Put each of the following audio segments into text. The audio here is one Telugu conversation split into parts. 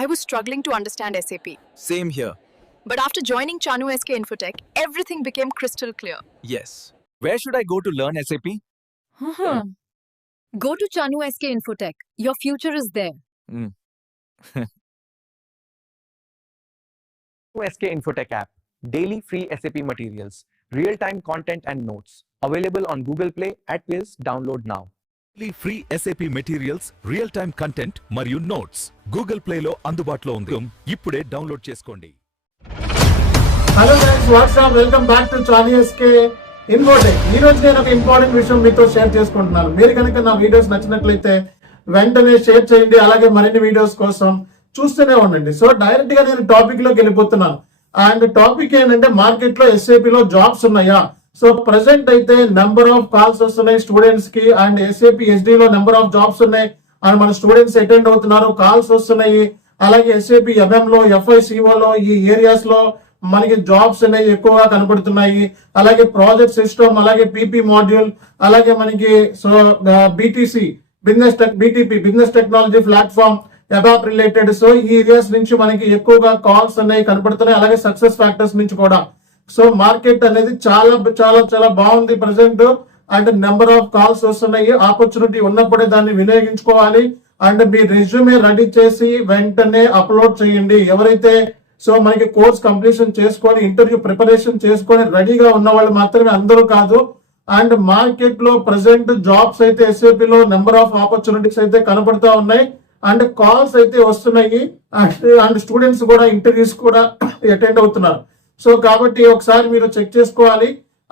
I was struggling to understand SAP. Same here. But after joining Chanu SK Infotech, everything became crystal clear. Yes. Where should I go to learn SAP? Go to Chanu SK Infotech. Your future is there. SK Infotech app, daily free SAP materials, real-time content and notes, available on Google Play. Please download now. Free SAP materials real time content మరియు నోట్స్ గూగుల్ ప్లే లో అందుబాటులో ఉంది. ఇప్పుడే డౌన్లోడ్ చేసుకోండి. Hello guys, WhatsApp, welcome back to చానీ ఎస్కే ఇన్ఫోటెక్. ఈ రోజు నేను ఒక ఇంపార్టెంట్ విషయం మీతో షేర్ చేసుకుంటున్నాను. మీరు కనుక నా వీడియోస్ నచ్చినట్లయితే వెంటనే షేర్ చేయండి. అలాగే మరిన్ని వీడియోస్ కోసం చూస్తూనే ఉండండి. సో డైరెక్ట్ గా నేను టాపిక్ లోకి వెళ్ళిపోతున్నాను. అండ్ టాపిక్ ఏంటంటే, మార్కెట్ లో ఎస్ఏపి లో జాబ్స్ ఉన్నాయా? సో ప్రెసెంట్ అయితే నెంబర్ ఆఫ్ కాల్స్ వస్తున్నాయి స్టూడెంట్స్ కి. అండ్ ఎస్ఏపి ఎస్డి లో నెంబర్ ఆఫ్ జాబ్స్ ఉన్నాయి. అండ్ మన స్టూడెంట్స్ అటెండ్ అవుతున్నారు, కాల్స్ వస్తున్నాయి. అలాగే ఎస్ఏపి ఎంఎం లో, ఎఫ్ఐసిఓ లో, ఈ ఏరియాస్ లో మనకి జాబ్స్ అనేవి ఎక్కువగా కనపడుతున్నాయి. అలాగే ప్రాజెక్ట్ సిస్టమ్, అలాగే పీపీ మాడ్యూల్, అలాగే మనకి so BTC business technology platform, ABAP related. So ఈ ఏరియాస్ నుంచి మనకి ఎక్కువగా కాల్స్ అనేవి కనపడుతున్నాయి. అలాగే సక్సెస్ ఫ్యాక్టర్స్ నుంచి కూడా. సో మార్కెట్ అనేది చాలా చాలా చాలా బాగుంది present. And number of calls వస్తున్నాయి. ఆపర్చునిటీ ఉన్నప్పుడే దాన్ని వినియోగించుకోవాలి. అండ్ మీ రెజ్యూమే రెడీ చేసి వెంటనే అప్లోడ్ చేయండి. ఎవరైతే సో మనకి కోర్స్ కంప్లీషన్ చేసుకొని ఇంటర్వ్యూ ప్రిపరేషన్ చేసుకొని రెడీగా ఉన్న వాళ్ళు మాత్రమే, అందరూ కాదు. అండ్ మార్కెట్ లో ప్రెసెంట్ జాబ్స్ అయితే ఎస్ఏపి లో నెంబర్ ఆఫ్ ఆపర్చునిటీస్ అయితే కనపడతా ఉన్నాయి. అండ్ కాల్స్ అయితే వస్తున్నాయి. అండ్ స్టూడెంట్స్ కూడా ఇంటర్వ్యూస్ కూడా అటెండ్ అవుతున్నారు. సో కాబట్టి ఒకసారి మీరు చెక్ చేసుకోవాలి.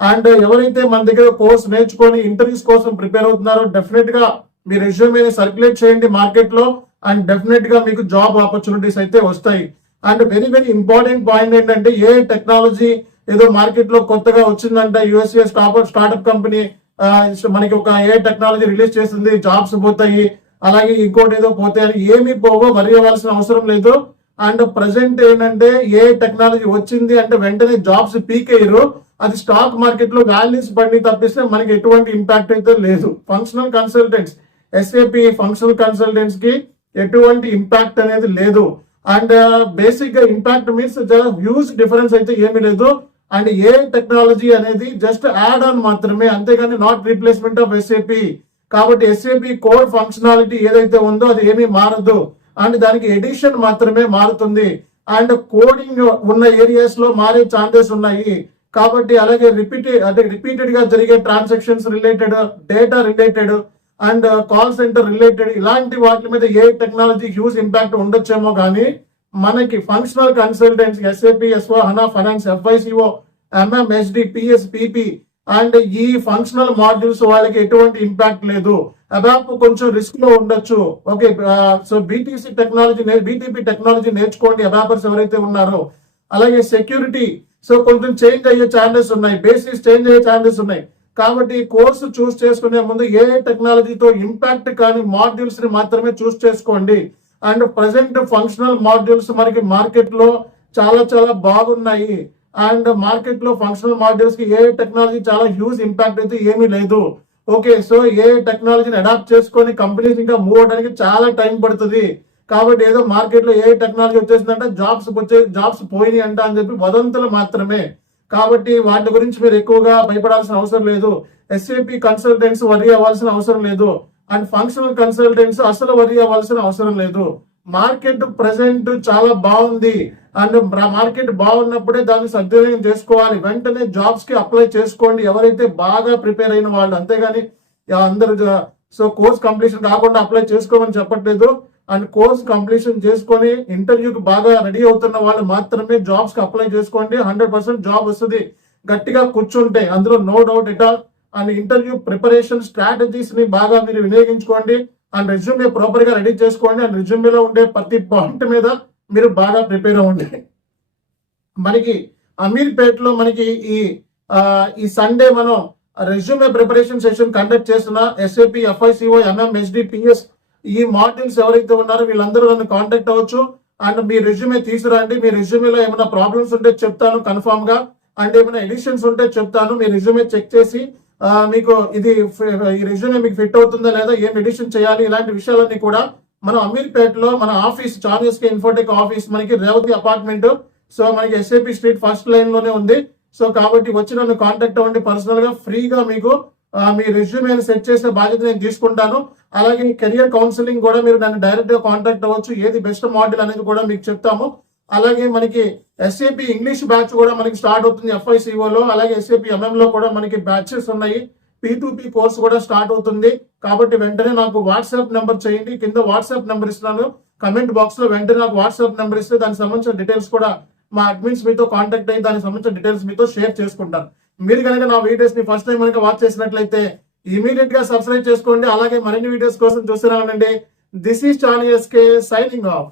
అండ్ ఎవరైతే మన దగ్గర కోర్స్ నేర్చుకొని ఇంటర్వ్యూస్ కోసం ప్రిపేర్ అవుతున్నారో, డెఫినెట్ గా మీ రెజ్యూమేని సర్క్యులేట్ చేయండి మార్కెట్ లో. అండ్ డెఫినెట్ గా మీకు జాబ్ ఆపర్చునిటీస్ అయితే వస్తాయి. And very very important point ఏంటంటే, ఏ టెక్నాలజీ ఏదో మార్కెట్ లో కొత్తగా వచ్చిందంటే, యుఎస్ఏ స్టార్ట్అప్ కంపెనీ మనకి ఒక ఏ టెక్నాలజీ రిలీజ్ చేసింది, జాబ్స్ పోతాయి, అలాగే ఇంకోటి ఏదో పోతాయి, ఏమీ పోవో వరి అవ్వాల్సిన అవసరం లేదు. అండ్ ప్రెసెంట్ ఏంటంటే, ఏ టెక్నాలజీ వచ్చింది అంటే వెంటనే జాబ్స్ పీక్ అయ్యారు. అది స్టాక్ మార్కెట్ లో వాల్యూస్ పడి తప్పిస్తే మనకి ఎటువంటి ఇంపాక్ట్ అయితే లేదు. Functional consultants, SAP functional consultants కి ఎటువంటి ఇంపాక్ట్ అనేది లేదు. అండ్ బేసిక్ గా ఇంపాక్ట్ మీన్స్ హ్యూజ్ డిఫరెన్స్ అయితే ఏమీ లేదు. అండ్ ఏ టెక్నాలజీ అనేది జస్ట్ యాడ్ ఆన్ మాత్రమే, అంతేగాని నాట్ రీప్లేస్మెంట్ ఆఫ్ ఎస్ఏపి. కాబట్టి ఎస్ఏపి కోర్ ఫంక్షనాలిటీ ఏదైతే ఉందో అది ఏమీ మారదు. అండ్ దానికి ఎడిషన్ మాత్రమే మారుతుంది. అండ్ కోడింగ్ ఉన్న ఏరియాస్ లో మారే ఛాన్సెస్ ఉన్నాయి. కాబట్టి అలాగే రిపీటెడ్ గా జరిగే transactions related, data related, and call centre related, ఇలాంటి వాటి మీద ఏ టెక్నాలజీ హ్యూజ్ ఇంపాక్ట్ ఉండొచ్చేమో కానీ మనకి functional consultants, SAP, SO, HANA, finance, FICO, MM, SD, PS, PP and ఈ ఫంక్షనల్ మాడ్యూల్స్ వాళ్ళకి ఎటువంటి ఇంపాక్ట్ లేదు. అబాప్ కొంచెం రిస్క్ లో ఉండొచ్చు. ఓకే, సో బీటీపీ టెక్నాలజీ నేర్చుకోండి అబాపర్స్ ఎవరైతే ఉన్నారో. అలాగే సెక్యూరిటీ సో కొంచెం చేంజ్ అయ్యే ఛాన్సెస్ ఉన్నాయి, బేసిక్స్ చేంజ్ అయ్యే ఛాన్సెస్ ఉన్నాయి. కాబట్టి కోర్సు చూస్ చేసుకునే ముందు ఏ టెక్నాలజీతో ఇంపాక్ట్ కానీ మాడ్యూల్స్ ని మాత్రమే చూస్ చేసుకోండి. అండ్ ప్రెసెంట్ ఫంక్షనల్ మాడ్యూల్స్ మనకి మార్కెట్ లో చాలా చాలా బాగున్నాయి. అండ్ మార్కెట్ లో ఫంక్షనల్ మాడ్యూల్స్ కి ఏ టెక్నాలజీ చాలా హ్యూజ్ ఇంపాక్ట్ అయితే ఏమీ లేదు. ఓకే, సో ఏ టెక్నాలజీని అడాప్ట్ చేసుకొని కంపెనీస్ ఇంకా మూవ్ అవడానికి చాలా టైం పడుతుంది. కాబట్టి ఏదో మార్కెట్ లో ఏ టెక్నాలజీ వచ్చేసిందంటే జాబ్స్ పోయినాయి అంట అని చెప్పి వదంతులు మాత్రమే. కాబట్టి వాటి గురించి మీరు ఎక్కువగా భయపడాల్సిన అవసరం లేదు. ఎస్ఏపి కన్సల్టెంట్స్ వరీ అవ్వాల్సిన అవసరం లేదు. అండ్ ఫంక్షనల్ కన్సల్టెంట్స్ అసలు వరీ అవ్వాల్సిన అవసరం లేదు. మార్కెట్ ప్రెసెంట్ చాలా బాగుంది. అండ్ మార్కెట్ బాగున్నప్పుడే దాన్ని సద్వినియోగం చేసుకోవాలి. వెంటనే జాబ్స్ కి అప్లై చేసుకోండి ఎవరైతే బాగా ప్రిపేర్ అయిన వాళ్ళు, అంతేగాని అందరు సో కోర్స్ కంప్లీషన్ కాకుండా అప్లై చేసుకోమని చెప్పట్లేదు. అండ్ కోర్స్ కంప్లీషన్ చేసుకొని ఇంటర్వ్యూకి బాగా రెడీ అవుతున్న వాళ్ళు మాత్రమే జాబ్స్ కి అప్లై చేసుకోండి. 100% జాబ్ వస్తుంది గట్టిగా కూర్చుంటే, అందులో no doubt at all. And interview preparation strategies ని బాగా మీరు వినియోగించుకోండి. అండ్ రెజ్యూమే ప్రాపర్ గా రెడీ చేసుకోండి. అండ్ రెజ్యూమేలో ఉండే ప్రతి పాయింట్ మీద మీరు బాగా ప్రిపేర్ అవ్వండి. మనకి అమీర్పేట్ లో మనకి ఈ సండే మనం రెజ్యూమే ప్రిపరేషన్ సెషన్ కండక్ట్ చేస్తున్న SAP, FICO, MM, SD, PS ఈ మాడ్యూల్స్ ఎవరైతే ఉన్నారో వీళ్ళందరూ నన్ను కాంటాక్ట్ అవ్వచ్చు. అండ్ మీ రెజ్యూమే తీసుకురండి. మీ రెజ్యూమేలో ఏమైనా ప్రాబ్లమ్స్ ఉంటే చెప్తాను కన్ఫామ్ గా. అండ్ ఏమైనా ఎడిషన్స్ ఉంటే చెప్తాను. మీ రెజ్యూమే చెక్ చేసి మీకు ఈ రెజ్యూమే మీకు ఫిట్ అవుతుందా లేదా, ఏం ఎడిషన్ చేయాలి, ఇలాంటి విషయాలన్నీ కూడా మన అమీర్పేటలో మన ఆఫీస్ చార్జెస్కే ఇన్ఫోటెక్ ఆఫీస్ మనకి రేవతి అపార్ట్మెంట్. సో మనకి ఎస్ఏపి స్ట్రీట్ ఫస్ట్ లైన్ లోనే ఉంది. సో కాబట్టి వచ్చి నన్ను కాంటాక్ట్ అవ్వండి పర్సనల్ గా, ఫ్రీగా మీకు మీ రెజ్యూమేని సెట్ చేసే బాధ్యత నేను తీసుకుంటాను. అలాగే కెరియర్ కౌన్సిలింగ్ కూడా మీరు నన్ను డైరెక్ట్ గా కాంటాక్ట్ అవ్వచ్చు. ఏది బెస్ట్ మోడల్ అనేది కూడా మీకు చెప్తాము. అలాగే మనకి ఎస్ఏపి ఇంగ్లీష్ బ్యాచ్ కూడా మనకి స్టార్ట్ అవుతుంది FICO లో. అలాగే ఎస్ఏపి MM లో కూడా మనకి బ్యాచెస్ ఉన్నాయి. P2P కోర్స్ కూడా స్టార్ట్ అవుతుంది. కాబట్టి వెంటనే నాకు వాట్సాప్ నెంబర్ చేయండి. కింద వాట్సాప్ నెంబర్ ఇస్తున్నాను కమెంట్ బాక్స్ లో. వెంటనే నాకు వాట్సాప్ నెంబర్ ఇస్తే దానికి సంబంధించిన డీటెయిల్స్ కూడా మా అడ్మిన్స్ మీతో కాంటాక్ట్ అయ్యి దానికి సంబంధించిన డీటెయిల్స్ మీతో షేర్ చేసుకుంటాను. మీరు కనుక నా వీడియోస్ ని ఫస్ట్ టైం కనుక వాచ్ చేసినట్లయితే ఇమీడియట్ గా సబ్స్క్రైబ్ చేసుకోండి. అలాగే మరిన్ని వీడియోస్ కోసం చూస్తూనే ఉండండి. This is Charlie SK signing off.